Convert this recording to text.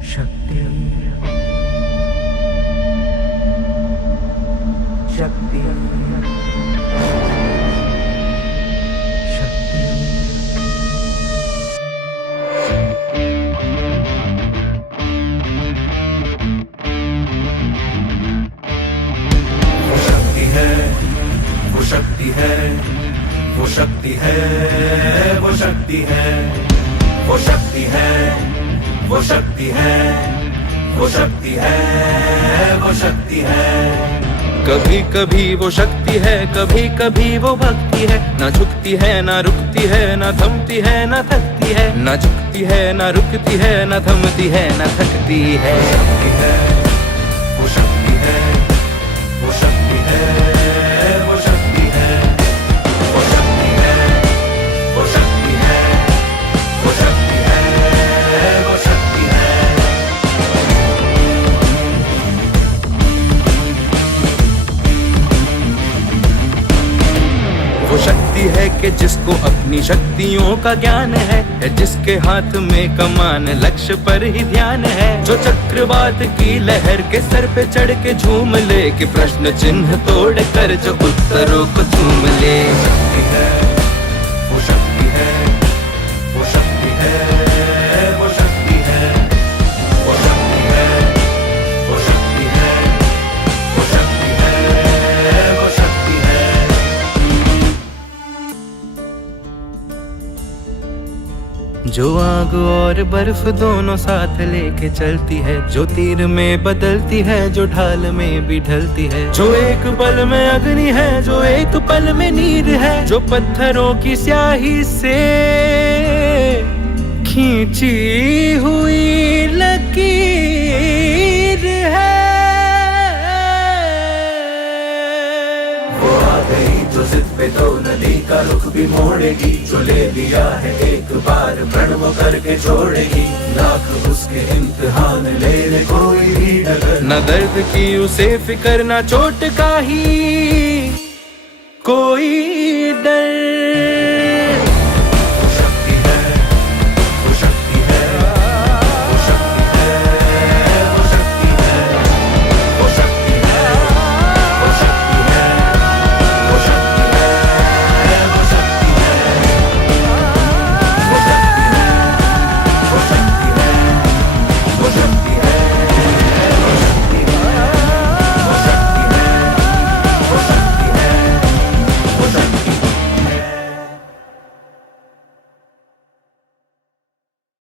शक्ति शक्ति शक्ति वो शक्ति है, वो शक्ति है, वो शक्ति है, वो शक्ति है, वो शक्ति है, वो शक्ति है, वो शक्ति है, वो शक्ति है। कभी कभी वो शक्ति है, कभी कभी वो भक्ति है। ना झुकती है ना रुकती है, ना थमती है ना थकती है। ना झुकती है ना रुकती है, ना थमती है ना थकती है। शक्ति है, वो शक्ति है, वो शक्ति है, वो शक्ति है, वो शक्ति है, वो शक्ति है, वो शक्ति है, वो शक्ति है। वो शक्ति है कि जिसको अपनी शक्तियों का ज्ञान है, जिसके हाथ में कमान लक्ष्य पर ही ध्यान है। जो चक्रवात की लहर के सर पे चढ़ के झूम ले, कि प्रश्न चिन्ह तोड़ कर जो उत्तरों को चूम ले। शक्ति है, वो शक्ति है, वो शक्ति है, वो शक्ति है, वो शक्ति है, वो शक्ति है, वो शक्ति है, वो शक्ति है। जो आग और बर्फ दोनों साथ लेके चलती है, जो तीर में बदलती है, जो ढाल में भी ढलती है। जो एक पल में अग्नि है, जो एक पल में नीर है। जो पत्थरों की स्याही से खींची हुई लकीर है। वो आ गई जो जिद पे तो नदी का रुख भी मोड़ेगी। जो ले लिया है एक बार प्रण वो करके छोड़ेगी। लाख उसके इम्तिहान ले ले कोई भी डगर। न दर्द की उसे फिकर, न चोट का ही कोई डर।